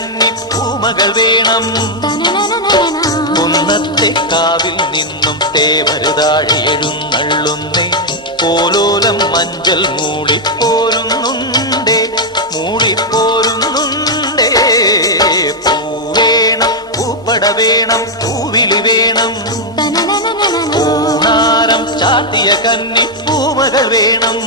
കന്നി പൂമകൾ വേണം. കുന്നത്തെ കാവിൽ നിന്നും തേവരുതാഴെ എഴുന്നള്ളുന്നേ. പോലോലം മഞ്ചൽ മൂളിപ്പോരുന്നുണ്ടേ, മൂളിപ്പോരുന്നുണ്ടേ. പൂവേണം, പൂപ്പട വേണം, പൂവിളി വേണം. പൂനാരം ചാത്തിയ കന്നി പൂമകൾ വേണം.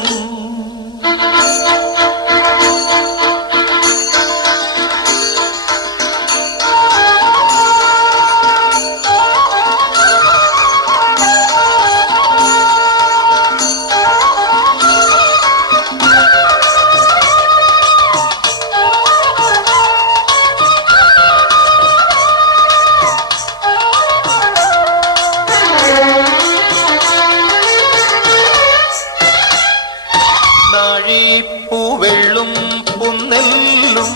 നാഴിപ്പൂവെള്ളും പുന്നെല്ലും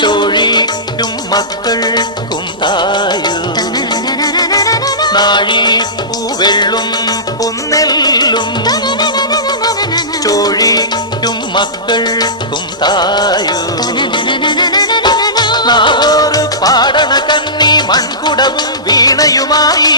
ചോഴിക്കും മക്കൾക്കും തായു. നാഴിപ്പൂവെള്ളും പുന്നെല്ലും ചോഴിക്കും മക്കൾക്കും തായു. നാവോറ് പാടണ കന്നി മൺകുടവും വീണയുമായി